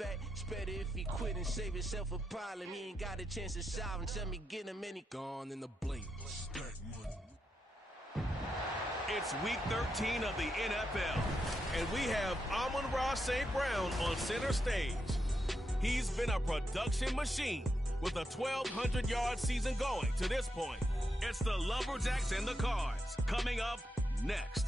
fact, it's better if he quit and save himself a problem. He ain't got a chance to solve him. Tell me, get him and he gone in the blink. Stack money. It's week 13 of the NFL, and we have Amon-Ra St. Brown on center stage. He's been a production machine with a 1,200-yard season going to this point. It's the Lumberjacks and the Cards coming up next.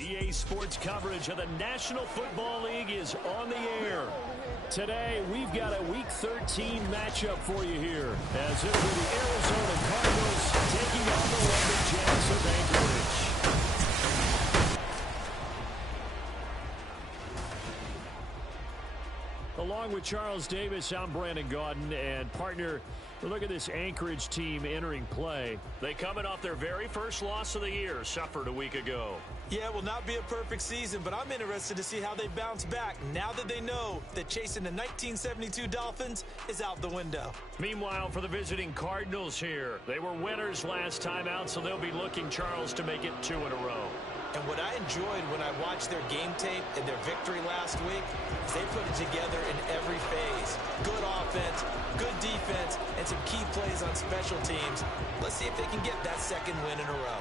EA Sports coverage of the National Football League is on the air. Today, we've got a Week 13 matchup for you here, as it'll be the Arizona Cardinals taking on the Lumberjacks of Anchorage. Along with Charles Davis, I'm Brandon Gaudin, and partner, look at this Anchorage team entering play. They coming off their very first loss of the year, suffered a week ago. Yeah, it will not be a perfect season, but I'm interested to see how they bounce back now that they know that chasing the 1972 Dolphins is out the window. Meanwhile, for the visiting Cardinals here, they were winners last time out, so they'll be looking, Charles, to make it 2 in a row. And what I enjoyed when I watched their game tape and their victory last week is they put it together in every phase. Good offense, good defense, and some key plays on special teams. Let's see if they can get that second win in a row.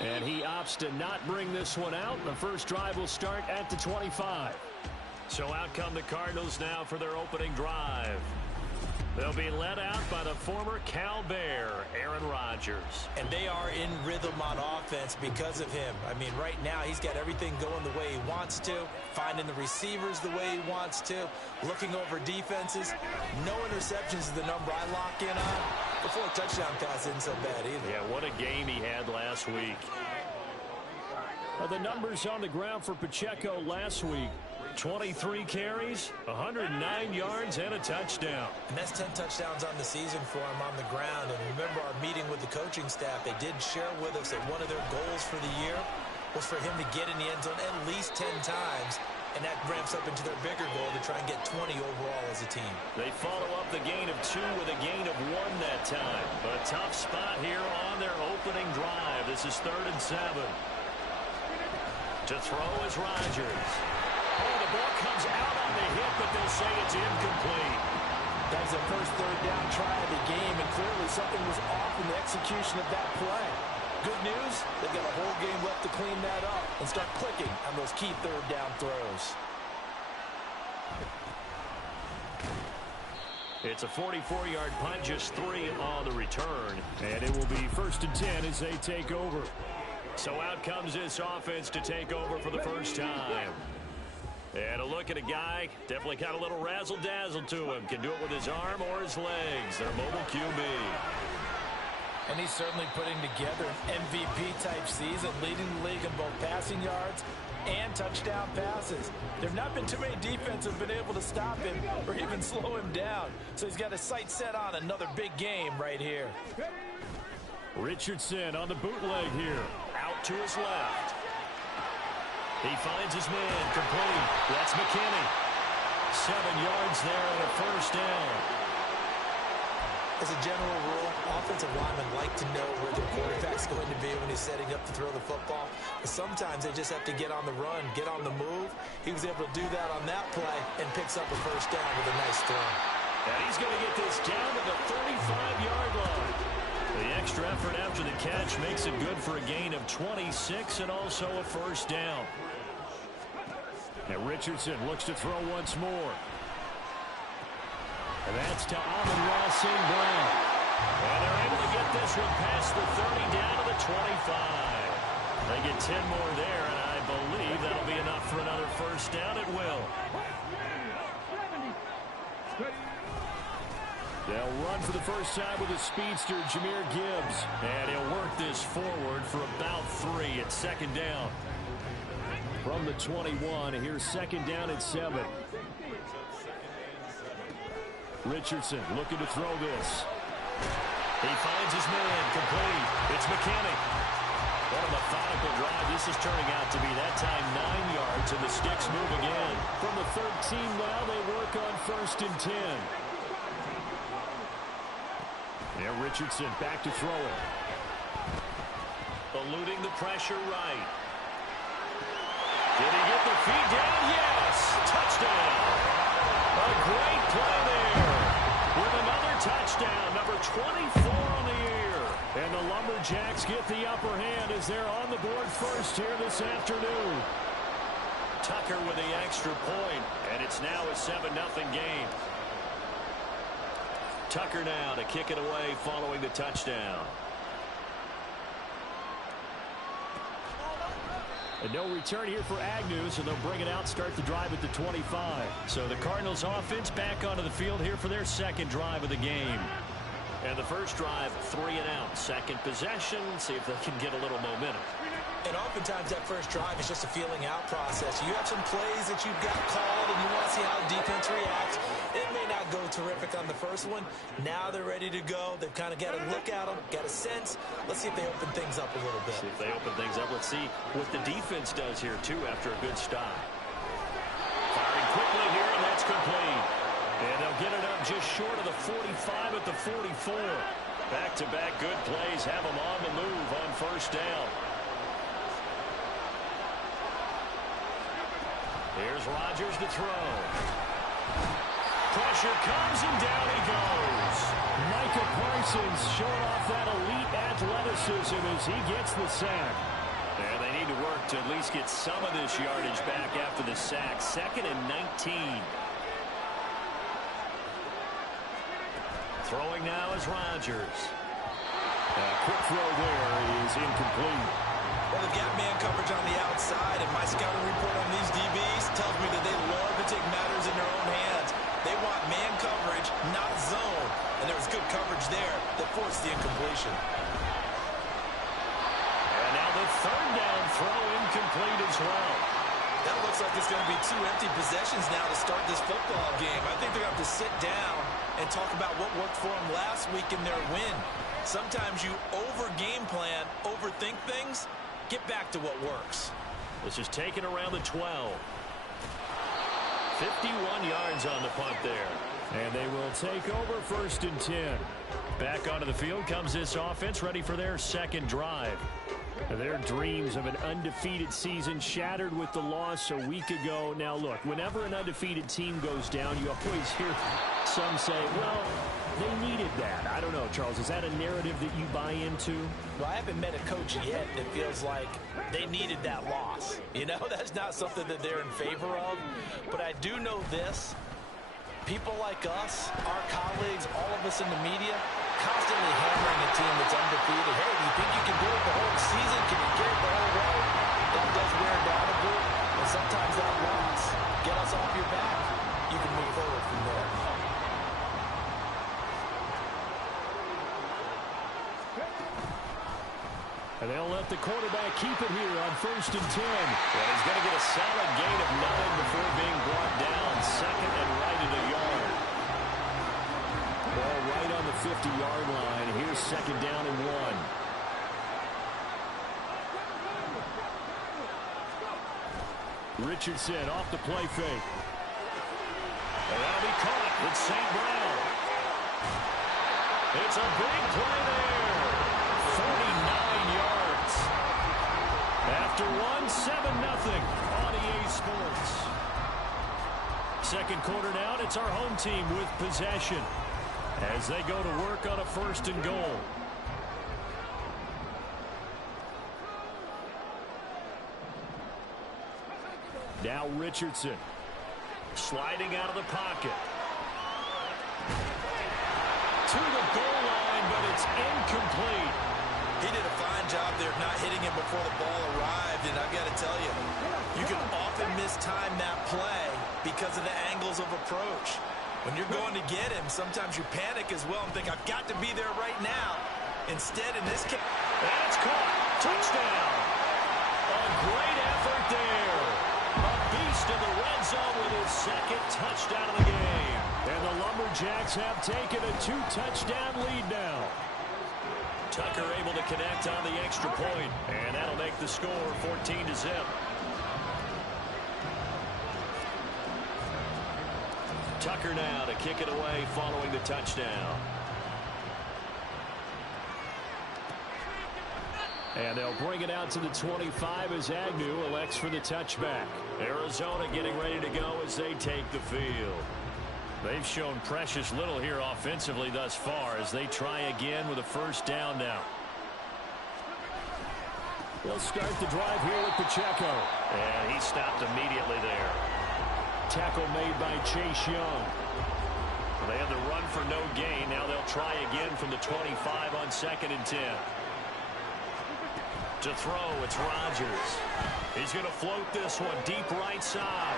And he opts to not bring this one out. The first drive will start at the 25. So out come the Cardinals now for their opening drive. They'll be led out by the former Cal Bear, Aaron Rodgers. And they are in rhythm on offense because of him. I mean, right now he's got everything going the way he wants to, finding the receivers the way he wants to, looking over defenses. No interceptions is the number I lock in on. The 4 touchdown pass isn't so bad either. Yeah, what a game he had last week. The numbers on the ground for Pacheco last week. 23 carries, 109 yards, and a touchdown. And that's 10 touchdowns on the season for him on the ground. And remember our meeting with the coaching staff, they did share with us that one of their goals for the year was for him to get in the end zone at least 10 times. And that ramps up into their bigger goal to try and get 20 overall as a team. They follow up the gain of 2 with a gain of 1 that time. But a tough spot here on their opening drive. This is 3rd and 7. To throw is Rodgers. Oh, the ball comes out on the hit, but they'll say it's incomplete. That was their first 3rd down try of the game, and clearly something was off in the execution of that play. Good news, they've got a whole game left to clean that up and start clicking on those key 3rd down throws. It's a 44-yard punt, just 3 on the return. And it will be 1st and 10 as they take over. So out comes this offense to take over for the first time. And a look at a guy, definitely got a little razzle-dazzle to him. Can do it with his arm or his legs. Their mobile QB. And he's certainly putting together an MVP-type season, leading the league in both passing yards and touchdown passes. There have not been too many defenses that have been able to stop him or even slow him down. So he's got his sights set on another big game right here. Richardson on the bootleg here. Out to his left. He finds his man, complete. That's McKinney. 7 yards there and a first down. As a general rule, offensive linemen like to know where their quarterback's going to be when he's setting up to throw the football. But sometimes they just have to get on the run, get on the move. He was able to do that on that play and picks up a first down with a nice throw. And he's going to get this down to the 35-yard line. The extra effort after the catch makes it good for a gain of 26 and also a first down. And Richardson looks to throw once more. And that's to Amon-Ra St. Brown. And they're able to get this one past the 30 down to the 25. They get 10 more there, and I believe that'll be enough for another first down. It will. They'll run for the first time with a speedster, Jahmyr Gibbs. And he'll work this forward for about 3 at 2nd down. From the 21, here's 2nd down at 7. Richardson looking to throw this. He finds his man, complete. It's McKinney. What a methodical drive. This is turning out to be that time 9 yards, and the sticks move again. From the 13 now, they work on 1st and 10. Yeah, Richardson back to throw it. eluding the pressure right. Did he get the feet down? Yes! Touchdown! A great play there with another touchdown, number 24 on the year. And the Lumberjacks get the upper hand as they're on the board first here this afternoon. Tucker with the extra point, and it's now a 7-0 game. Tucker now to kick it away following the touchdown. And no return here for Agnew, so they'll bring it out, start the drive at the 25. So the Cardinals offense back onto the field here for their second drive of the game. And the first drive, 3 and out. Second possession, see if they can get a little momentum. And oftentimes that first drive is just a feeling out process. You have some plays that you've got called and you want to see how the defense reacts. It may not go terrific on the first one. Now they're ready to go. They've kind of got a look at them, got a sense. Let's see if they open things up a little bit. See if they open things up. Let's see what the defense does here, too, after a good stop. Firing quickly here, and that's complete. And they'll get it up just short of the 45 at the 44. Back-to-back good plays have them on the move on first down. Here's Rodgers to throw. Pressure comes, and down he goes. Micah Parsons showing off that elite athleticism as he gets the sack. And they need to work to at least get some of this yardage back after the sack. 2nd and 19. Throwing now is Rodgers. Quick throw there is incomplete. Well, they've got man coverage on the outside, and my scouting report on these DBs tells me that they love to take matters in their own hands. They want man coverage, not zone. And there was good coverage there that forced the incompletion. And now the third down throw incomplete as well. That looks like it's going to be 2 empty possessions now to start this football game. I think they're going to have to sit down and talk about what worked for them last week in their win. Sometimes you over-game plan, overthink things. Get back to what works. This is taken around the 12. 51 yards on the punt there. And they will take over 1st and 10. Back onto the field comes this offense, ready for their second drive. Their dreams of an undefeated season shattered with the loss a week ago. Now, look, whenever an undefeated team goes down, you always hear some say, well, they needed that. I don't know, Charles. Is that a narrative that you buy into? Well, I haven't met a coach yet that feels like they needed that loss. You know, that's not something that they're in favor of. But I do know this. People like us, our colleagues, all of us in the media, constantly hammering a team that's undefeated. Hey, do you think you can do it the whole season? Can you get it the whole way? That does wear down a bit. And sometimes that loss, get us off your back. You can move forward from there. And they'll let the quarterback keep it here on 1st and 10. Well, he's going to get a solid gain of 9 before being brought down. 2nd and right at a yard. Ball right on the 50-yard line. Here's 2nd down and 1. Richardson off the play fake. And that'll be caught with St. Brown. It's a big play there. 49 yards. After 7-0 on EA Sports. Second quarter now, and it's our home team with possession as they go to work on a 1st and goal. Now Richardson. Sliding out of the pocket. To the goal line, but it's incomplete. He did a fine job there of not hitting him before the ball arrived, and I've got to tell you, you can often mistime that play because of the angles of approach. When you're going to get him, sometimes you panic as well and think, I've got to be there right now. Instead, in this case, that's caught. Touchdown. A great effort there. A beast in the red zone with his 2nd touchdown of the game. And the Lumberjacks have taken a 2-touchdown lead now. Tucker able to connect on the extra point, and that'll make the score 14-0. Tucker now to kick it away following the touchdown. And they'll bring it out to the 25 as Agnew elects for the touchback. Arizona getting ready to go as they take the field. They've shown precious little here offensively thus far as they try again with a first down now. They'll start the drive here with Pacheco. And he stopped immediately there. Tackle made by Chase Young. They had the run for no gain. Now they'll try again from the 25 on 2nd and 10. To throw, it's Rodgers. He's going to float this one deep right side.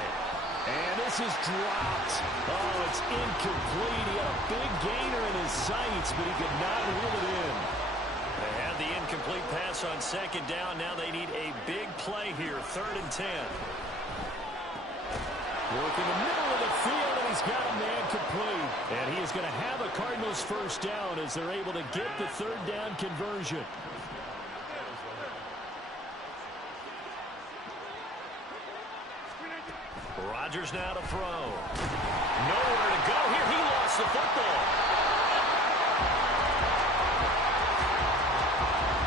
And this is dropped. Oh, it's incomplete. He had a big gainer in his sights, but he could not reel it in. They had the incomplete pass on 2nd down. Now they need a big play here, 3rd and 10. Working the middle of the field, and he's got a man complete. And he is going to have a Cardinals first down as they're able to get the 3rd down conversion. Rodgers now to throw. Nowhere to go here. He lost the football.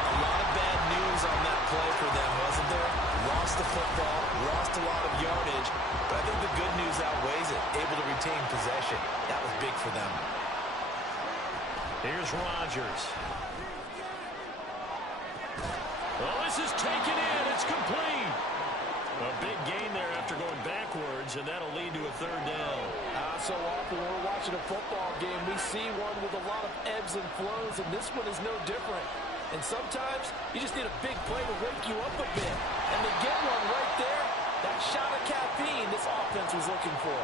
A lot of bad news on that play for them, wasn't there? Lost the football, lost a lot of yardage, but I think the good news outweighs it. Able to retain possession. That was big for them. Here's Rodgers. Oh, this is taken in. It's complete. A big gain there after going backwards, and that'll lead to a 3rd down. So often when we're watching a football game, we see one with a lot of ebbs and flows, and this one is no different. And sometimes you just need a big play to wake you up a bit. And they get one right there. That shot of caffeine this offense was looking for.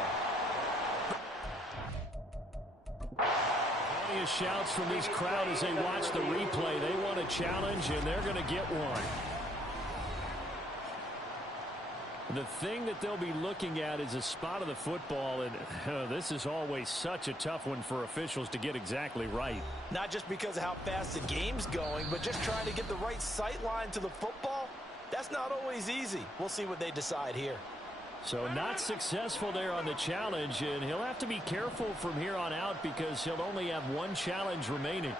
Plenty of shouts from this crowd as they watch the replay. They want a challenge, and they're going to get one. The thing that they'll be looking at is a spot of the football, and this is always such a tough one for officials to get exactly right. Not just because of how fast the game's going, but just trying to get the right sight line to the football. That's not always easy. We'll see what they decide here. So not successful there on the challenge, and he'll have to be careful from here on out because he'll only have one challenge remaining.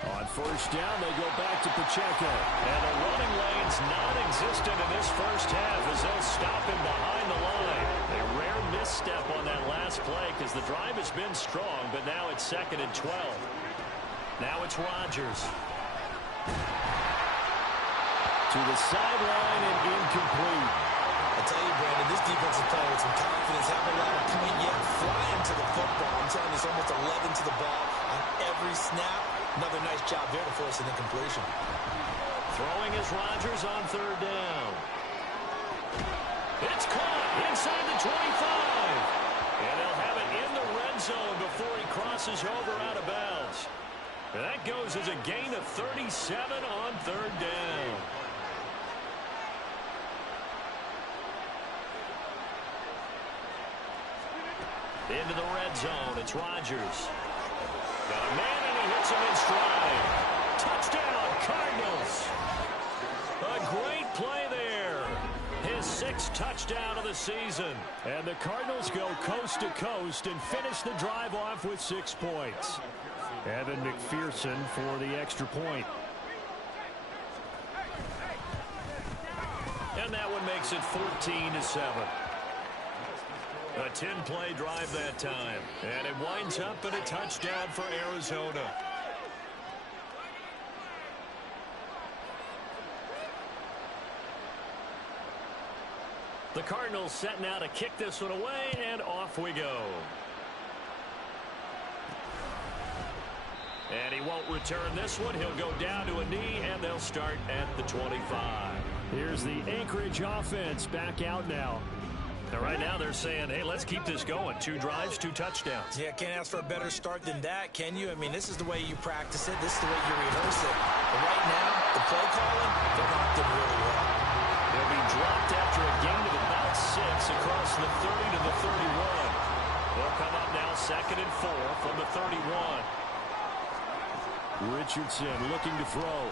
On first down, they go back to Pacheco. And the running lane's non-existent in this first half as they'll stop him behind the line. A rare misstep on that last play because the drive has been strong, but now it's 2nd and 12. Now it's Rodgers. To the sideline and incomplete. I tell you, Brandon, this defense is playing with some confidence. Haven't allowed a point yet. Flying to the football. I'm telling you, it's almost 11 to the ball on every snap. Another nice job there to force an incompletion. Throwing is Rodgers on 3rd down. It's caught inside the 25. And they'll have it in the red zone before he crosses over out of bounds. And that goes as a gain of 37 on 3rd down. Into the red zone. It's Rodgers. Got a man, and he hits him in stride. Touchdown, Cardinals. A great play there. His 6th touchdown of the season. And the Cardinals go coast to coast and finish the drive off with 6 points. Evan McPherson for the extra point. And that one makes it 14-7. A 10-play drive that time. And it winds up in a touchdown for Arizona. The Cardinals setting out to kick this one away, and off we go. And he won't return this one. He'll go down to a knee, and they'll start at the 25. Here's the Anchorage offense back out now. And right now they're saying, hey, let's keep this going. 2 drives, 2 touchdowns. Yeah, can't ask for a better start than that, can you? I mean, this is the way you practice it. This is the way you rehearse it. But right now, the play calling, they're locked in really well. They'll be dropped after a gain of about 6 across the 30 to the 31. They'll come up now 2nd and 4 from the 31. Richardson looking to throw.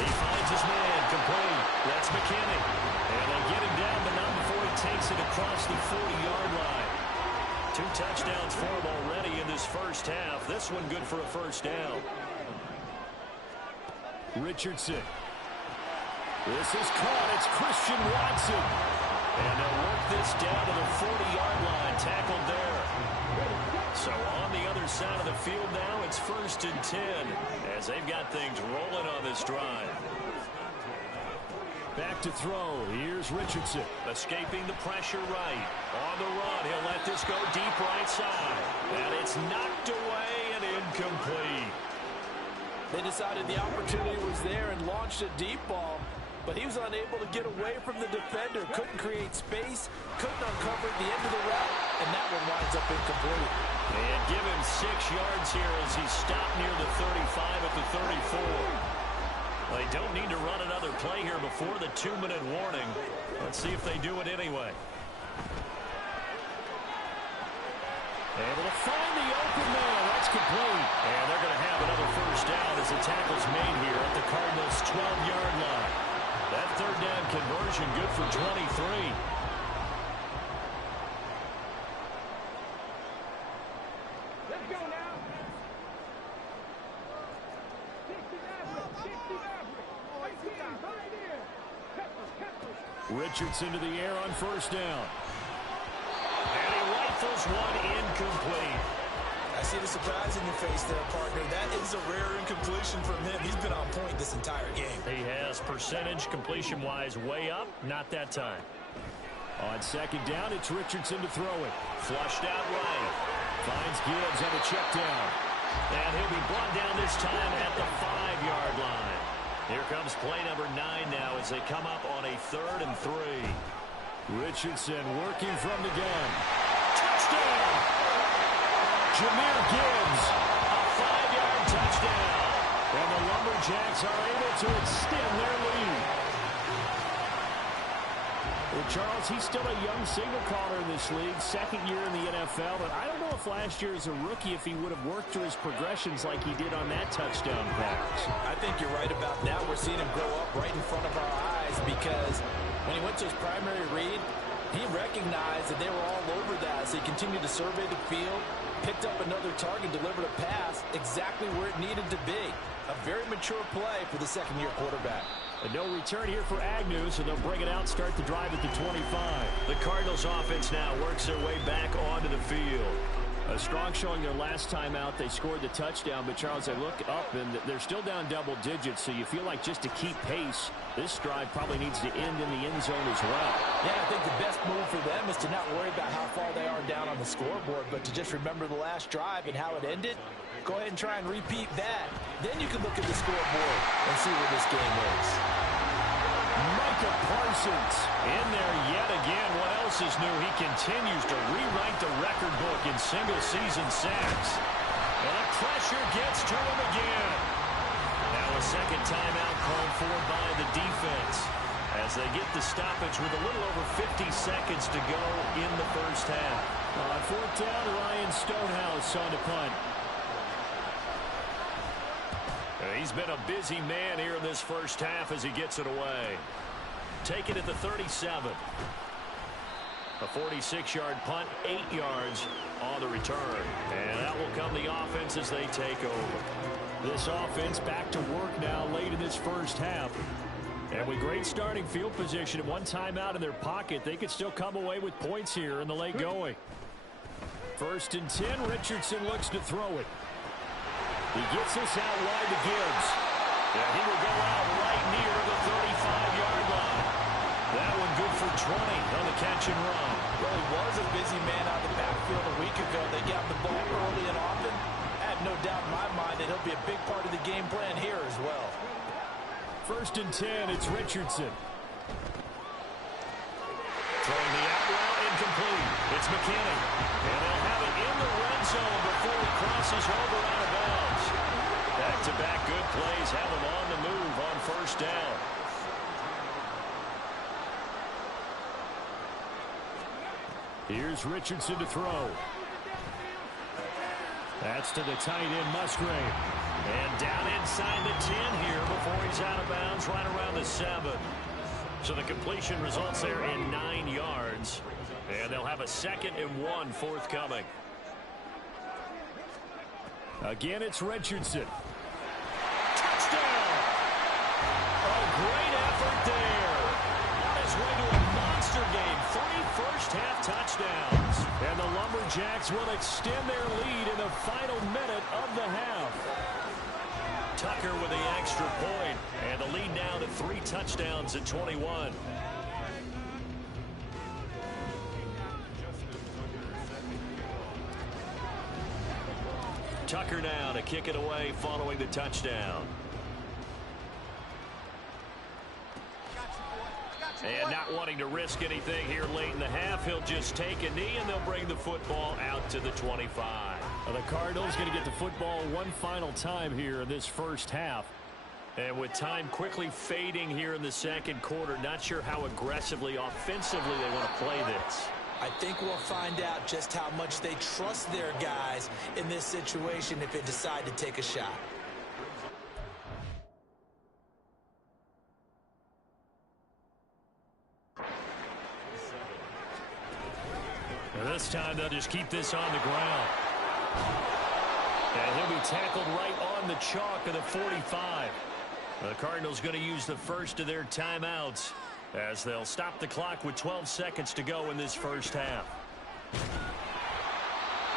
He finds his man, complete. That's McKinney. And they get him down, but not before he takes it across the 40-yard line. 2 touchdowns for him already in this first half. This one good for a first down. Richardson. This is caught. It's Christian Watson. And they'll work this down to the 40-yard line. Tackled there. So on the other side of the field now, it's 1st and 10 as they've got things rolling on this drive. Back to throw. Here's Richardson. Escaping the pressure right. On the run. He'll let this go deep right side. And it's knocked away and incomplete. They decided the opportunity was there and launched a deep ball, but he was unable to get away from the defender. Couldn't create space, couldn't uncover the end of the route, and that one winds up incomplete. And give him 6 yards here as he stopped near the 35 at the 34. They don't need to run another play here before the 2-minute warning. Let's see if they do it anyway. Able to find the open man. That's complete. And they're going to have another first down as the tackle's made here at the Cardinals' 12-yard line. That third down conversion good for 23. Let's go now. Richardson to the air on first down. And he rifles one incomplete. I see the surprise in your face there, partner. That is a rare incompletion from him. He's been on point this entire game. He has percentage completion-wise way up. Not that time. On second down, it's Richardson to throw it. Flushed out right. Finds Gibbs on a check down. And he'll be brought down this time at the 5-yard line. Here comes play number 9 now as they come up on a 3rd and 3. Richardson working from the gun. Touchdown! Jahmyr Gibbs. A 5-yard touchdown. And the Lumberjacks are able to extend their lead. Well, Charles, he's still a young signal caller in this league, 2nd year in the NFL, but I don't know if last year as a rookie if he would have worked through his progressions like he did on that touchdown pass. I think you're right about that. We're seeing him grow up right in front of our eyes because when he went to his primary read, he recognized that they were all over that. So he continued to survey the field, picked up another target, delivered a pass exactly where it needed to be. A very mature play for the 2nd-year quarterback. And no return here for Agnew, so they'll bring it out, start the drive at the 25. The Cardinals offense now works their way back onto the field. A strong showing their last time out. They scored the touchdown, but Charles, they look up, and they're still down double digits, so you feel like just to keep pace, this drive probably needs to end in the end zone as well. Yeah, I think the best move for them is to not worry about how far they are down on the scoreboard, but to just remember the last drive and how it ended. Go ahead and try and repeat that. Then you can look at the scoreboard and see where this game is. Micah Parsons in there yet again. What else is new? He continues to rewrite the record book in single-season sacks. And the pressure gets to him again. Now a second timeout called for by the defense as they get the stoppage with a little over 50 seconds to go in the first half. On 4th down, Ryan Stonehouse on the punt. He's been a busy man here in this first half as he gets it away. Take it at the 37. A 46-yard punt, 8 yards on the return. And that will come the offense as they take over. This offense back to work now late in this first half. And with great starting field position and one timeout in their pocket, they could still come away with points here in the late going. 1st and 10, Richardson looks to throw it. He gets this out wide to Gibbs. Yeah, he will go out right near the 35-yard line. That one good for 20 on the catch and run. Well, he was a busy man out of the backfield a week ago. They got the ball early and often. I have no doubt in my mind that he'll be a big part of the game plan here as well. 1st and 10, it's Richardson. Throwing the out route, incomplete. It's McKinney. And they'll have it in the red zone before he crosses over out of bounds. Back-to-back good plays have him on the move on 1st down. Here's Richardson to throw. That's to the tight end, Musgrave. And down inside the 10 here before he's out of bounds, right around the 7. So the completion results there in 9 yards. And they'll have a 2nd and 1 forthcoming. Again, it's Richardson. Touchdown! touchdowns. And the Lumberjacks will extend their lead in the final minute of the half. Tucker with the extra point, and the lead now to 3 touchdowns at 21. Tucker now to kick it away following the touchdown. And not wanting to risk anything here late in the half, he'll just take a knee and they'll bring the football out to the 25. Well, the Cardinals going to get the football one final time here in this first half. And with time quickly fading here in the second quarter, not sure how aggressively, offensively they want to play this. I think we'll find out just how much they trust their guys in this situation if they decide to take a shot. And this time they'll just keep this on the ground. And he'll be tackled right on the chalk of the 45. The Cardinals going to use the first of their timeouts as they'll stop the clock with 12 seconds to go in this first half.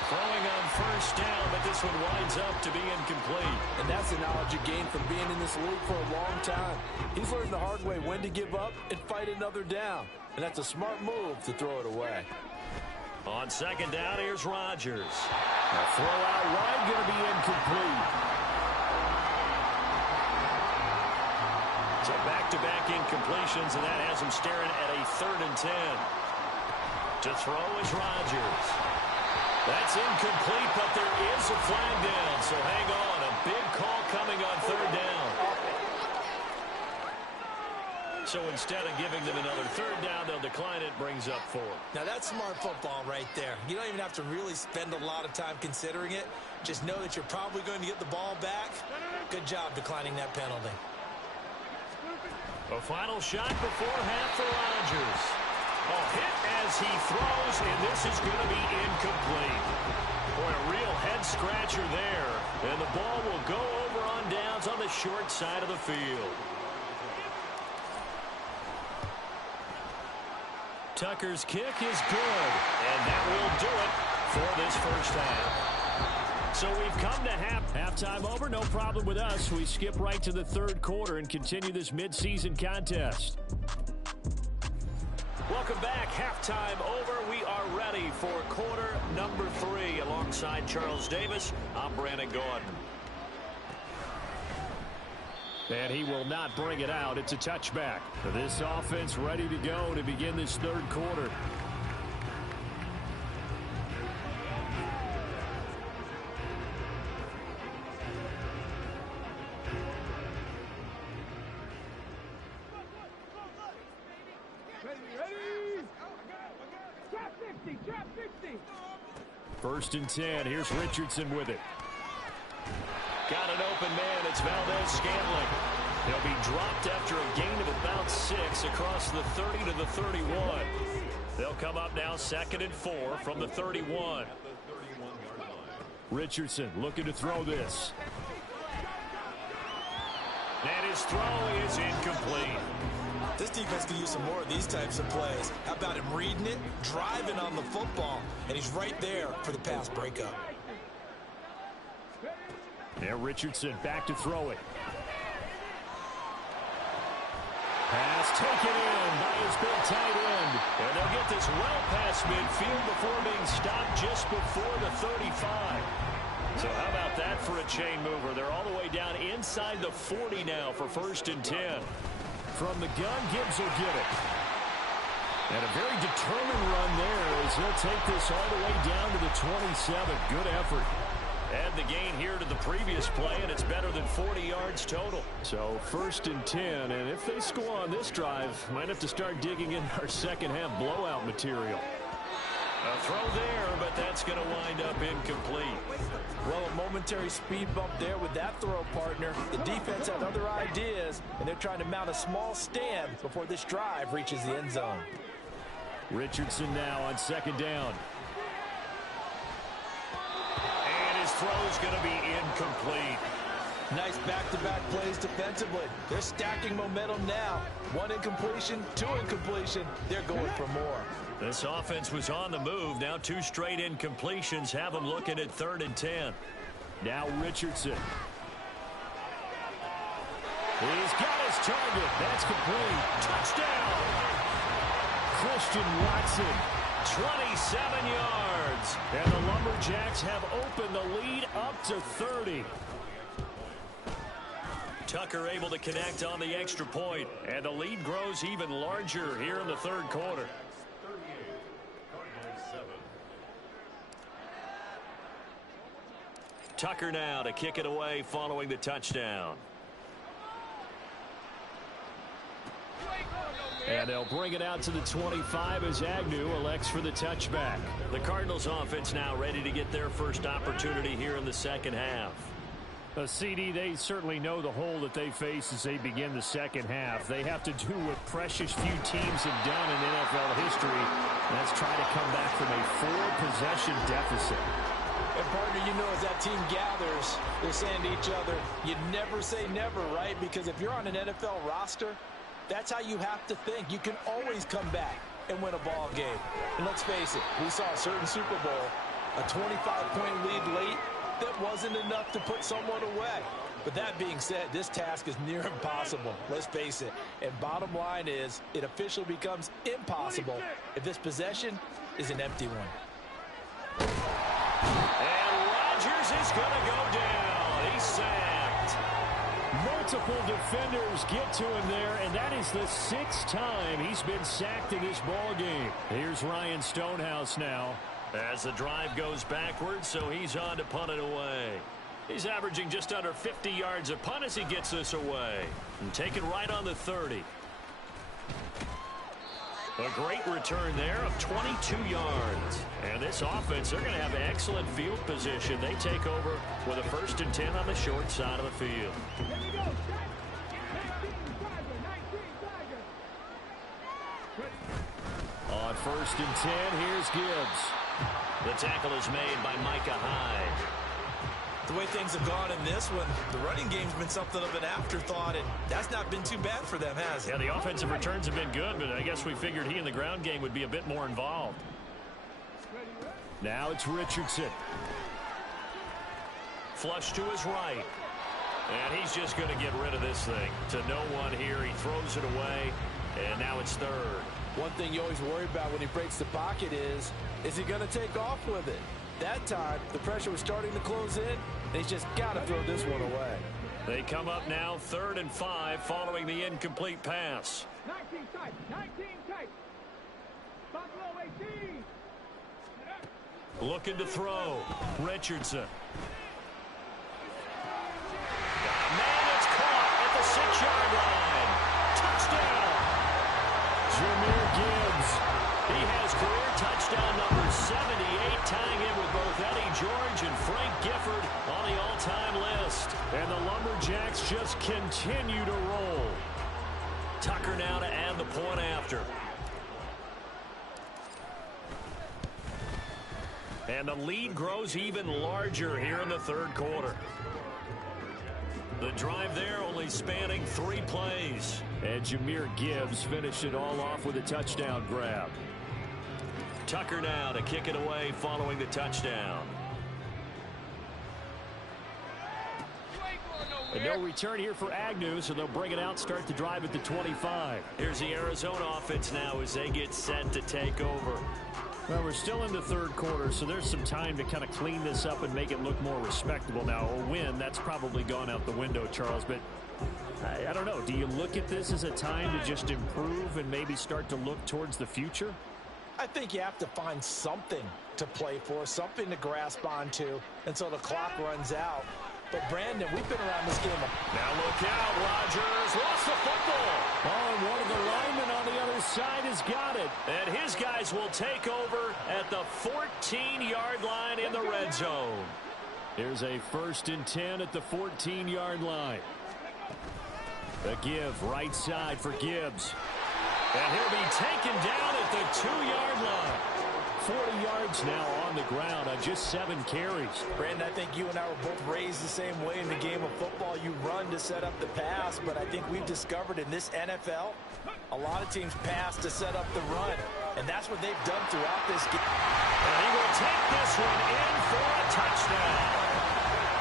Throwing on first down, but this one winds up to be incomplete. And that's the knowledge you gain from being in this league for a long time. He's learned the hard way when to give up and fight another down. And that's a smart move to throw it away. On second down, here's Rodgers. A throw out wide going to be incomplete. So back-to-back incompletions, and that has him staring at a 3rd and 10. To throw is Rodgers. That's incomplete, but there is a flag down, so hang on. A big call coming on 3rd down. So instead of giving them another 3rd down, they'll decline it, brings up 4. Now that's smart football right there. You don't even have to really spend a lot of time considering it. Just know that you're probably going to get the ball back. Good job declining that penalty. A final shot before half for Rodgers. A hit as he throws, and this is going to be incomplete. Boy, a real head-scratcher there. And the ball will go over on downs on the short side of the field. Tucker's kick is good, and that will do it for this first half. So we've come to halftime over. No problem with us. We skip right to the 3rd quarter and continue this midseason contest. Welcome back. Halftime over. We are ready for quarter number 3. Alongside Charles Davis, I'm Brandon Gordon. And he will not bring it out. It's a touchback. This offense ready to go to begin this 3rd quarter. First and 10. Here's Richardson with it. Got an open man. It's Valdez-Scantling. He'll be dropped after a gain of about 6 across the 30 to the 31. They'll come up now 2nd and 4 from the 31. Richardson looking to throw this. And his throw is incomplete. This defense could use some more of these types of plays. How about him reading it, driving on the football, and he's right there for the pass breakup. Now Richardson back to throw it. Pass taken in by his big tight end. And they'll get this well past midfield before being stopped just before the 35. So how about that for a chain mover? They're all the way down inside the 40 now for 1st and 10. From the gun, Gibbs will get it. And a very determined run there as he'll take this all the way down to the 27. Good effort. Add the gain here to the previous play, and it's better than 40 yards total. So 1st and 10, and if they score on this drive, might have to start digging in our second half blowout material. A throw there, but that's going to wind up incomplete. Well, a momentary speed bump there with that throw, partner. The defense had other ideas, and they're trying to mount a small stand before this drive reaches the end zone. Richardson now on 2nd down. And his throw is going to be incomplete. Nice back-to-back plays defensively. They're stacking momentum now. 1 incompletion, 2 incompletion. They're going for more. This offense was on the move. Now 2 straight incompletions have them looking at 3rd and 10. Now Richardson. He's got his target. That's complete. Touchdown. Christian Watson. 27 yards. And the Lumberjacks have opened the lead up to 30. Tucker able to connect on the extra point. And the lead grows even larger here in the 3rd quarter. Tucker now to kick it away following the touchdown. And they'll bring it out to the 25 as Agnew elects for the touchback. The Cardinals offense now ready to get their first opportunity here in the 2nd half. CD, they certainly know the hole that they face as they begin the 2nd half. They have to do what precious few teams have done in NFL history. That's try to come back from a 4-possession deficit. And partner, you know, as that team gathers, they're saying to each other, you never say never, right? Because if you're on an NFL roster, that's how you have to think. You can always come back and win a ball game. And let's face it, we saw a certain Super Bowl, a 25-point lead late, that wasn't enough to put someone away. But that being said, this task is near impossible. Let's face it. And bottom line is, it officially becomes impossible if this possession is an empty one. And Rodgers is going to go down. He's sacked. Multiple defenders get to him there, and that is the 6th time he's been sacked in this ball game. Here's Ryan Stonehouse now. As the drive goes backwards, so he's on to punt it away. He's averaging just under 50 yards a punt as he gets this away. And take it right on the 30. A great return there of 22 yards. And this offense, they're going to have excellent field position. They take over with a 1st and 10 on the short side of the field. On 1st and 10, here's Gibbs. The tackle is made by Micah Hyde. The way things have gone in this one, the running game's been something of an afterthought, and that's not been too bad for them, has it? Yeah, the offensive returns have been good, but I guess we figured he in the ground game would be a bit more involved. Now it's Richardson. Flush to his right. And he's just going to get rid of this thing. To no one here. He throws it away, and now it's 3rd. One thing you always worry about when he breaks the pocket is he going to take off with it? That time, the pressure was starting to close in, and he's just got to throw this one away. They come up now 3rd and 5 following the incomplete pass. 19 tight, 19 tight. Buffalo 18. Looking to throw. Richardson. Man, it's caught at the 6-yard line. Touchdown. Jameer Gibbs. He has career touchdown number 78, tying in with both Eddie George and Frank Gifford on the all-time list. And the Lumberjacks just continue to roll. Tucker now to add the point after. And the lead grows even larger here in the 3rd quarter. The drive there only spanning 3 plays. And Jameer Gibbs finished it all off with a touchdown grab. Tucker now to kick it away following the touchdown. And no return here for Agnew, so they'll bring it out, start the drive at the 25. Here's the Arizona offense now as they get set to take over. Well, we're still in the 3rd quarter, so there's some time to kind of clean this up and make it look more respectable. Now, a win, that's probably gone out the window, Charles, but I don't know. Do you look at this as a time to just improve and maybe start to look towards the future? I think you have to find something to play for, something to grasp onto until the clock runs out. But, Brandon, we've been around this game. Now look out, Rodgers lost the football. Oh, and one of the linemen on the other side has got it. And his guys will take over at the 14-yard line in the red zone. Here's a 1st and 10 at the 14-yard line. A give right side for Gibbs. And he'll be taken down at the 2-yard line. 40 yards now on the ground on just 7 carries. Brandon, I think you and I were both raised the same way in the game of football. You run to set up the pass, but I think we've discovered in this NFL, a lot of teams pass to set up the run, and that's what they've done throughout this game. And he will take this one in for a touchdown.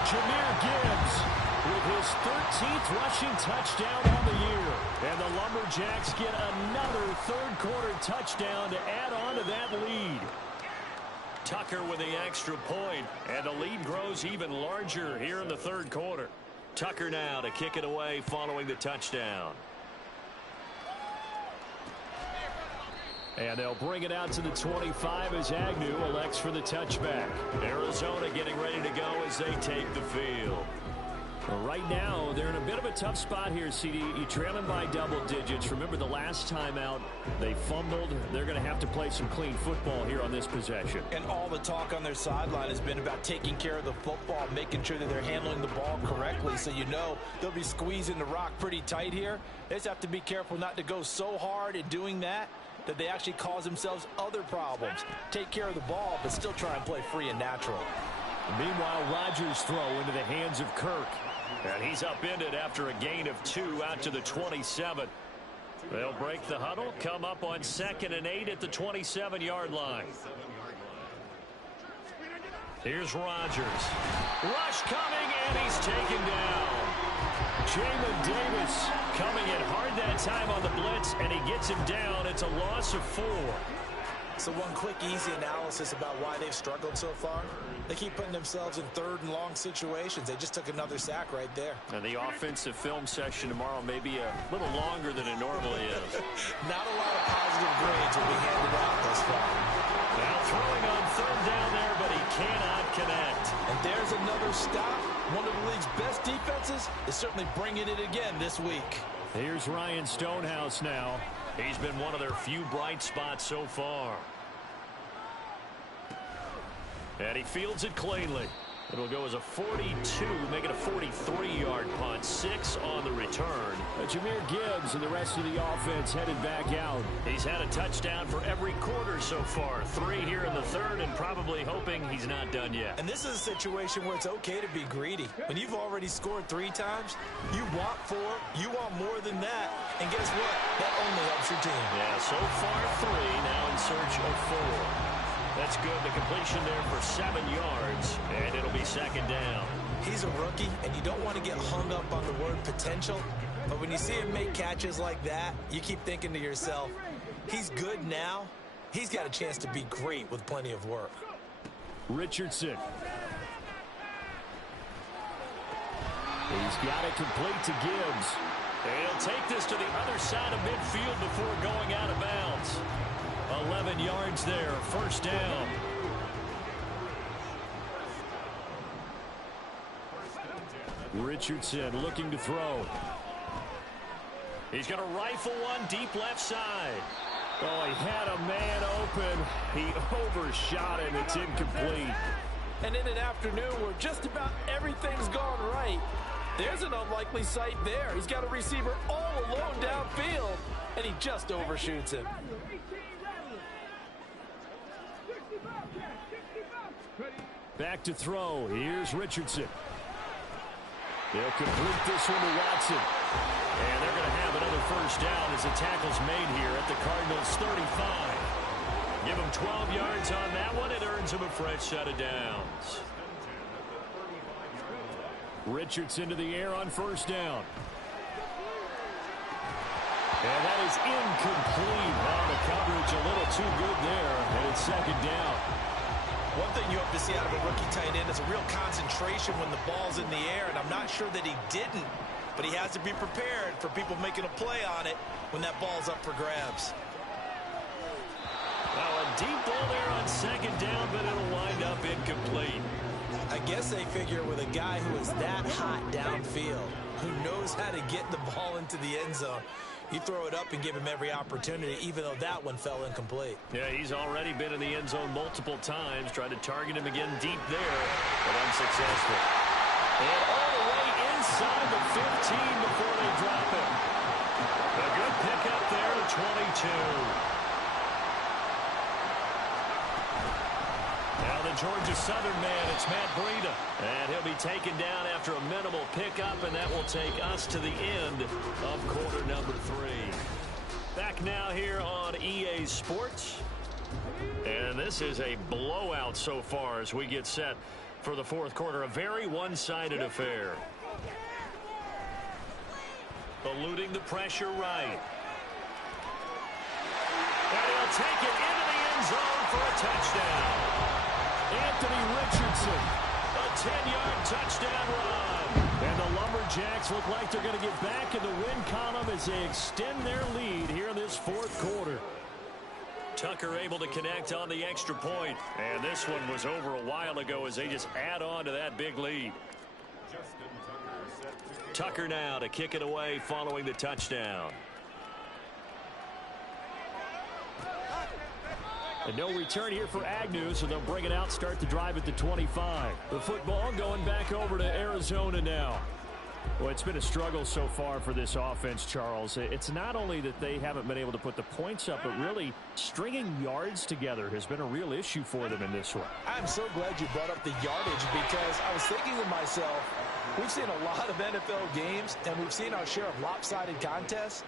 Jahmyr Gibbs with his 13th rushing touchdown on the year. And the Lumberjacks get another third-quarter touchdown to add on to that lead. Tucker with the extra point, and the lead grows even larger here in the third quarter. Tucker now to kick it away following the touchdown. And they'll bring it out to the 25 as Agnew elects for the touchback. Arizona getting ready to go as they take the field. Well, right now, they're in a bit of a tough spot here, CD. You trail them by double digits. Remember the last time out, they fumbled. They're going to have to play some clean football here on this possession. And all the talk on their sideline has been about taking care of the football, making sure that they're handling the ball correctly. So you know they'll be squeezing the rock pretty tight here. They just have to be careful not to go so hard at doing that they actually cause themselves other problems. Take care of the ball, but still try and play free and natural. Meanwhile, Rodgers' throw into the hands of Kirk. And he's upended after a gain of 2 out to the 27. They'll break the huddle, come up on 2nd and 8 at the 27-yard line. Here's Rodgers. Rush coming, and he's taken down. Jamin Davis coming in hard that time on the blitz, and he gets him down. It's a loss of 4. So one quick, easy analysis about why they've struggled so far. They keep putting themselves in 3rd and long situations. They just took another sack right there. And the offensive film session tomorrow may be a little longer than it normally is. Not a lot of positive grades will be handed out thus far. Now throwing on 3rd down there, but he cannot connect. And there's another stop. One of the league's best defenses is certainly bringing it again this week. Here's Ryan Stonehouse now. He's been one of their few bright spots so far. And he fields it cleanly. It'll go as a 42, make it a 43-yard punt, 6 on the return. Jahmyr Gibbs and the rest of the offense headed back out. He's had a touchdown for every quarter so far. 3 here in the 3rd, and probably hoping he's not done yet. And this is a situation where it's okay to be greedy. When you've already scored 3 times, you want 4, you want more than that. And guess what? That only helps your team. Yeah, so far 3, now in search of 4. That's good. The completion there for 7 yards, and it'll be 2nd down. He's a rookie, and you don't want to get hung up on the word potential. But when you see him make catches like that, you keep thinking to yourself, he's good now. He's got a chance to be great with plenty of work. Richardson. He's got it complete to Gibbs. And he'll take this to the other side of midfield before going out of bounds. 11 yards there, 1st down. Richardson looking to throw. He's going to rifle one deep left side. Oh, he had a man open. He overshot it. It's incomplete. And in an afternoon where just about everything's gone right, there's an unlikely sight there. He's got a receiver all alone downfield, and he just overshoots him. Back to throw. Here's Richardson. They'll complete this one to Watson. And they're going to have another 1st down as the tackle's made here at the Cardinals' 35. Give him 12 yards on that one. It earns him a fresh set of downs. Richardson to the air on 1st down. And that is incomplete. Now the coverage a little too good there. And it's 2nd down. One thing you hope to see out of a rookie tight end is a real concentration when the ball's in the air, and I'm not sure that he didn't, but he has to be prepared for people making a play on it when that ball's up for grabs. Well, a deep ball there on 2nd down, but it'll wind up incomplete. I guess they figure with a guy who is that hot downfield, who knows how to get the ball into the end zone, you throw it up and give him every opportunity, even though that one fell incomplete. Yeah, he's already been in the end zone multiple times. Tried to target him again deep there, but unsuccessful. And all the way inside the 15 before they drop him. A good pickup there at 22. the Georgia Southern man, it's Matt Breida. And he'll be taken down after a minimal pickup, and that will take us to the end of quarter number 3. Back now here on EA Sports. And this is a blowout so far as we get set for the fourth quarter. A very one-sided affair. Eluding the pressure right. And he'll take it into the end zone for a touchdown. Anthony Richardson, a 10-yard touchdown run. And the Lumberjacks look like they're going to get back in the win column as they extend their lead here in this fourth quarter. Tucker able to connect on the extra point. And this one was over a while ago as they just add on to that big lead. Tucker now to kick it away following the touchdown. And no return here for Agnew, so they'll bring it out, start the drive at the 25. The football going back over to Arizona now. Well, it's been a struggle so far for this offense, Charles. It's not only that they haven't been able to put the points up, but really stringing yards together has been a real issue for them in this one. I'm so glad you brought up the yardage because I was thinking to myself, we've seen a lot of NFL games, and we've seen our share of lopsided contests,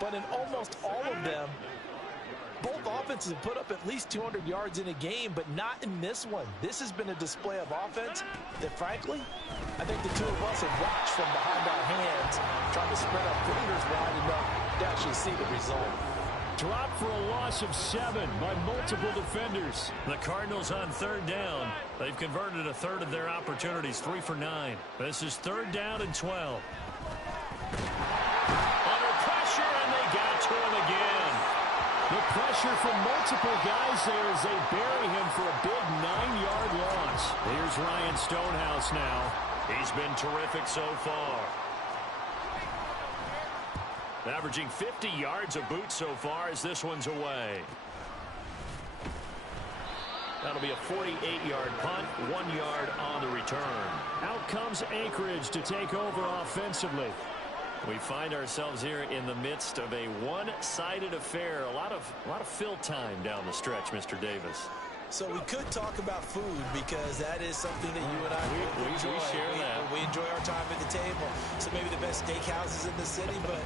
but in almost all of them, both offenses have put up at least 200 yards in a game, but not in this one. This has been a display of offense that, frankly, I think the two of us have watched from behind our hands, trying to spread our fingers wide enough to actually see the result. Dropped for a loss of 7 by multiple defenders. The Cardinals on third down. They've converted a third of their opportunities, 3 for 9. This is third down and 12. Under pressure, and they got to him again. The pressure from multiple guys there as they bury him for a big 9-yard loss. Here's Ryan Stonehouse now. He's been terrific so far. Averaging 50 yards a boot so far as this one's away. That'll be a 48-yard punt, 1 yard on the return. Out comes Anchorage to take over offensively. We find ourselves here in the midst of a one-sided affair. A lot of fill time down the stretch, Mr. Davis. So we could talk about food because that is something that you and I enjoy. We share that. We enjoy our time at the table. So maybe the best steakhouses in the city, but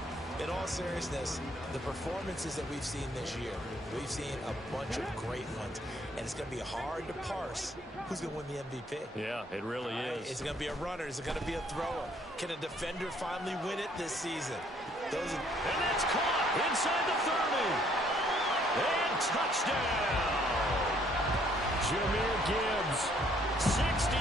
in all seriousness, the performances that we've seen this year, we've seen a bunch of great ones, and it's going to be hard to parse who's going to win the MVP. Yeah, it really is. Is it going to be a runner? Is it going to be a thrower? Can a defender finally win it this season? And that's caught inside the 30. And touchdown. Jahmyr Gibbs, 61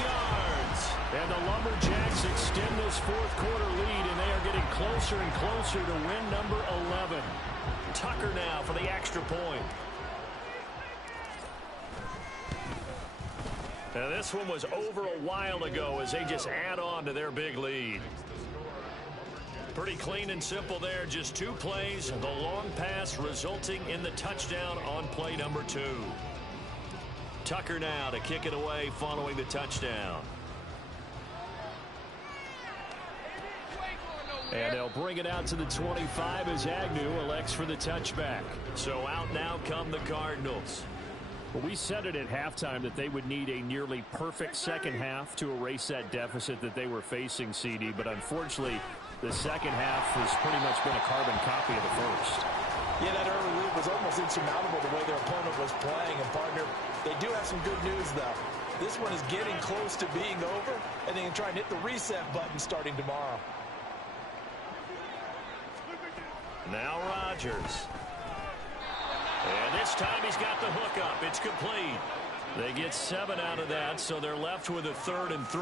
yards. And the Lumberjacks extend this fourth quarter lead, and they are getting closer and closer to win number 11. Tucker now for the extra point. Now this one was over a while ago as they just add on to their big lead. Pretty clean and simple there. Just 2 plays. The long pass resulting in the touchdown on play number 2. Tucker now to kick it away following the touchdown. And they'll bring it out to the 25 as Agnew elects for the touchback. So out now come the Cardinals. Well, we said it at halftime that they would need a nearly perfect second half to erase that deficit that they were facing, CD. But unfortunately, the second half has pretty much been a carbon copy of the first. Yeah, that early lead was almost insurmountable the way their opponent was playing. And, partner, they do have some good news, though. This one is getting close to being over, and they can try and hit the reset button starting tomorrow. Now Rodgers. And this time he's got the hook up. It's complete. They get 7 out of that, so they're left with a 3rd and 3.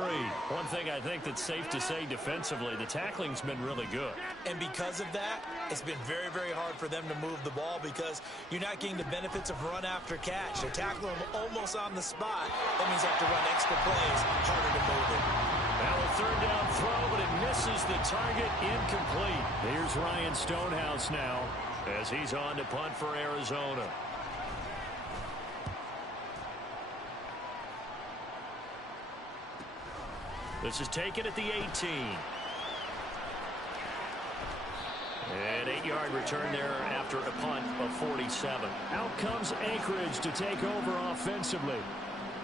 One thing I think that's safe to say defensively, the tackling's been really good. And because of that, it's been very, very hard for them to move the ball because you're not getting the benefits of run after catch. They're tackling them almost on the spot. That means they have to run extra plays, harder to move it. Now a 3rd down throw, but it misses the target, incomplete. Here's Ryan Stonehouse now as he's on to punt for Arizona. This is taken at the 18. An 8-yard return there after a punt of 47. Out comes Anchorage to take over offensively.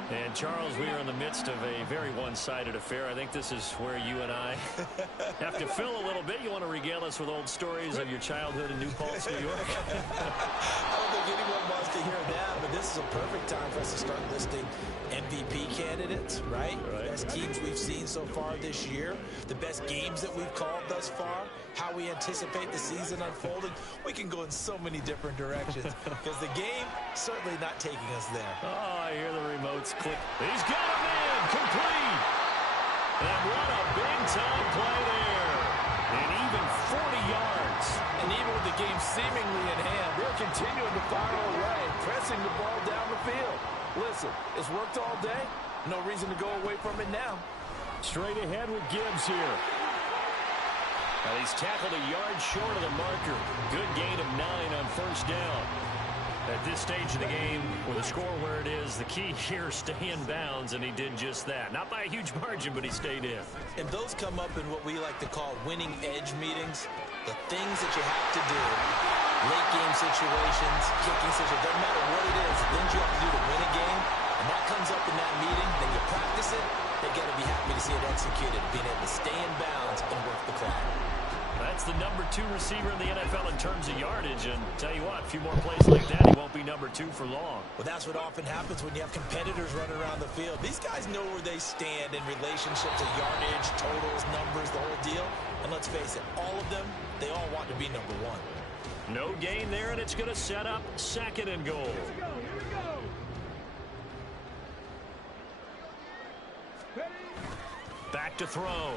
And Charles, we are in the midst of a very one-sided affair. I think this is where you and I have to fill a little bit. You want to regale us with old stories of your childhood in New Paltz, New York? I don't think anyone wants to hear that, but this is a perfect time for us to start listing MVP candidates, right? The best teams we've seen so far this year, the best games that we've called thus far, how we anticipate the season unfolding. We can go in so many different directions because the game certainly not taking us there. Oh, I hear the remotes click. He's got him in, complete. And what a big-time play there. And even 40 yards. And even with the game seemingly in hand, they're continuing to fire away, pressing the ball down the field. Listen, it's worked all day. No reason to go away from it now. Straight ahead with Gibbs here. Well, he's tackled a yard short of the marker. Good gain of 9 on first down. At this stage of the game, with the score where it is, the key here, stay in bounds, and he did just that. Not by a huge margin, but he stayed in. And those come up in what we like to call winning edge meetings. The things that you have to do, late game situations, kicking situations, doesn't matter what it is, the things you have to do to win a game, and that comes up in that meeting, then you practice it, they got to be happy to see it executed, being able to stay in bounds and work the clock. That's the number 2 receiver in the NFL in terms of yardage, and tell you what, a few more plays like that, he won't be number 2 for long. Well, that's what often happens when you have competitors running around the field. These guys know where they stand in relationship to yardage, totals, numbers, the whole deal. And let's face it, all of them, they all want to be number 1. No gain there, and it's going to set up 2nd and goal. Here we go. Ready? Back to throw.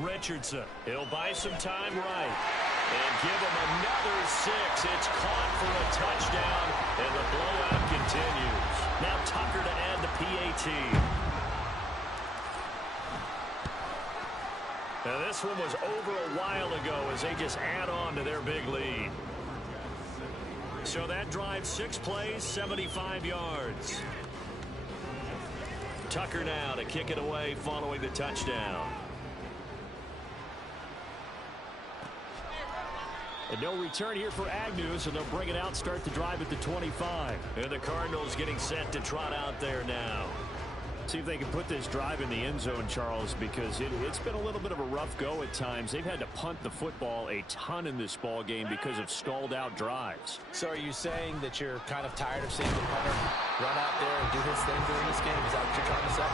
Richardson. He'll buy some time right. And give him another 6. It's caught for a touchdown, and the blowout continues. Now Tucker to add the PAT. Now this one was over a while ago as they just add on to their big lead. So that drive, 6 plays, 75 yards. Tucker now to kick it away following the touchdown. And no return here for Agnew, so they'll bring it out, start the drive at the 25. And the Cardinals getting set to trot out there now. See if they can put this drive in the end zone, Charles, because it's been a little bit of a rough go at times. They've had to punt the football a ton in this ball game because of stalled-out drives. So are you saying that you're kind of tired of seeing the punter run out there and do his thing during this game? Is that what you're trying to say?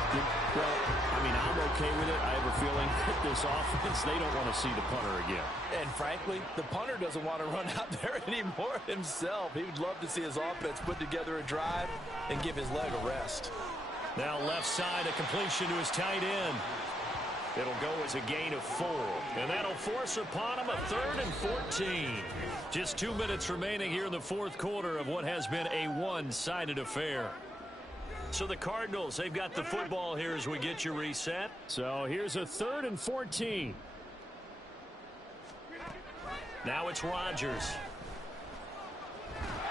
Well, I mean, I'm okay with it. I have a feeling that this offense, they don't want to see the punter again. And frankly, the punter doesn't want to run out there anymore himself. He would love to see his offense put together a drive and give his leg a rest. Now left side, a completion to his tight end. It'll go as a gain of 4. And that'll force upon him a 3rd and 14. Just 2 minutes remaining here in the 4th quarter of what has been a one-sided affair. So the Cardinals, they've got the football here as we get you reset. So here's a 3rd and 14. Now it's Rodgers.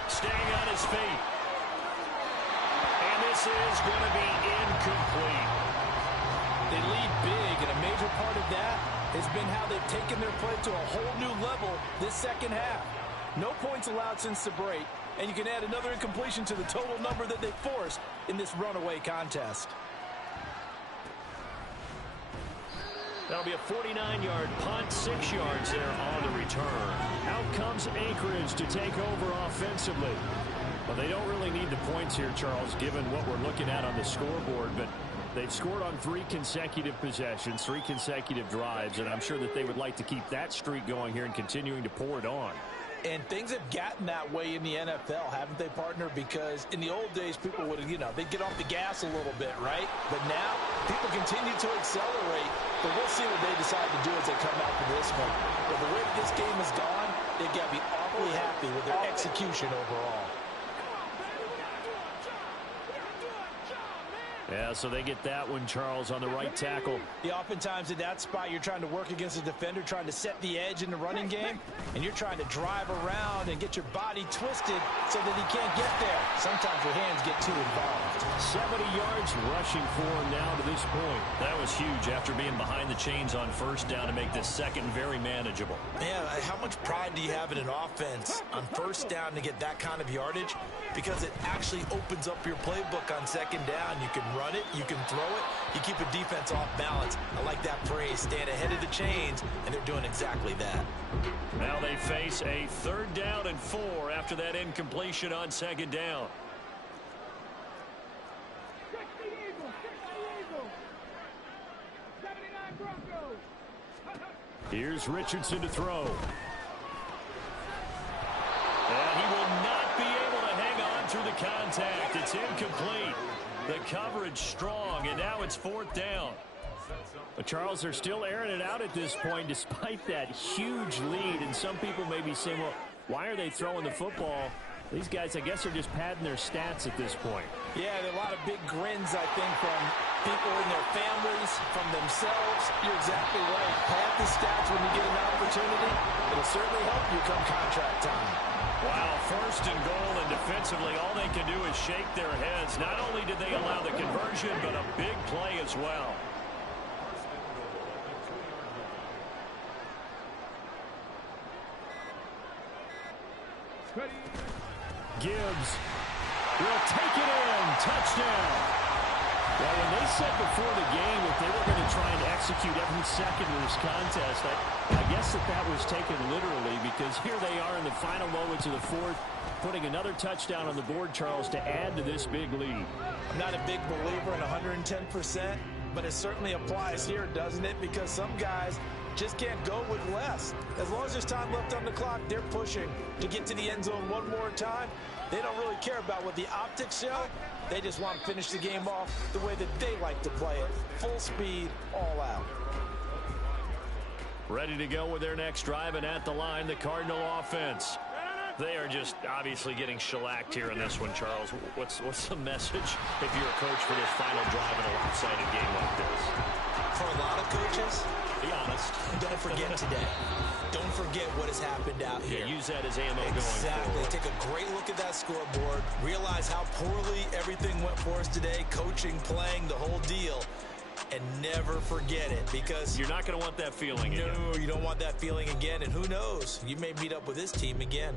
Staying on his feet. And this is going to be incomplete. They lead big, and a major part of that has been how they've taken their play to a whole new level this second half. No points allowed since the break, and you can add another incompletion to the total number that they forced in this runaway contest. That'll be a 49-yard punt, 6 yards there on the return. Out comes Anchorage to take over offensively. Well, they don't really need the points here, Charles, given what we're looking at on the scoreboard, but they've scored on 3 consecutive possessions, 3 consecutive drives, and I'm sure that they would like to keep that streak going here and continuing to pour it on. And things have gotten that way in the NFL, haven't they, partner? Because in the old days, people would, they'd get off the gas a little bit, right? But now, people continue to accelerate. But we'll see what they decide to do as they come out for this one. But the way that this game has gone, they've got to be awfully happy with their execution overall. Yeah, so they get that one, Charles, on the right tackle. Yeah, oftentimes in that spot, you're trying to work against a defender, trying to set the edge in the running game, and you're trying to drive around and get your body twisted so that he can't get there. Sometimes your hands get too involved. 70 yards rushing for him now to this point. That was huge after being behind the chains on first down to make this second very manageable. Man, how much pride do you have in an offense on first down to get that kind of yardage? Because it actually opens up your playbook on second down. You can run it, you can throw it, you keep a defense off balance. I like that phrase, stand ahead of the chains, and they're doing exactly that. Now they face a 3rd down and 4 after that incompletion on 2nd down. Here's Richardson to throw. And he will not be able to hang on through the contact. It's incomplete. The coverage strong, and now it's 4th down. But Charles, they're still airing it out at this point despite that huge lead. And some people may be saying, well, why are they throwing the football? These guys, I guess, are just padding their stats at this point. Yeah, there are a lot of big grins, I think, from people in their families, from themselves. You're exactly right. Pad the stats when you get an opportunity. It'll certainly help you come contract time. Wow, 1st and goal, and defensively, all they can do is shake their heads. Not only did they allow the conversion, but a big play as well. Gibbs will take it in. Touchdown. Well, when they said before the game that they were going to try and execute every second of this contest, I guess that was taken literally, because here they are in the final moments of the 4th, putting another touchdown on the board, Charles, to add to this big lead. I'm not a big believer in 110%, but it certainly applies here, doesn't it? Because some guys just can't go with less. As long as there's time left on the clock, they're pushing to get to the end zone one more time. They don't really care about what the optics show. They just want to finish the game off the way that they like to play it. Full speed, all out. Ready to go with their next drive, and at the line, the Cardinal offense. They are just obviously getting shellacked here in this one, Charles. What's the message if you're a coach for this final drive in a lopsided game like this? For a lot of coaches, be honest. Don't forget today. Don't forget what has happened out here. Yeah, use that as ammo going Exactly. forward. Take a great look at that scoreboard. Realize how poorly everything went for us today. Coaching, playing, the whole deal. And never forget it, because you're not going to want that feeling again. No, you don't want that feeling again. And who knows? You may meet up with this team again.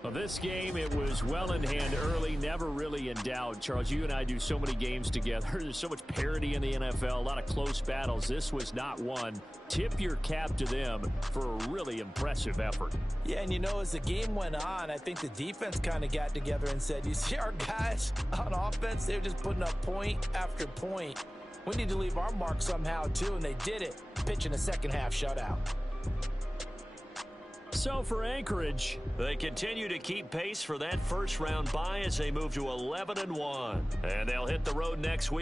Well, this game, it was well in hand early, never really in doubt. Charles, you and I do so many games together. There's so much parity in the NFL, a lot of close battles. This was not one. Tip your cap to them for a really impressive effort. Yeah, and you know, as the game went on, I think the defense kind of got together and said, you see our guys on offense, they're just putting up point after point. We need to leave our mark somehow, too, and they did it, pitching a second-half shutout. So for Anchorage, they continue to keep pace for that first round bye as they move to 11-1. And they'll hit the road next week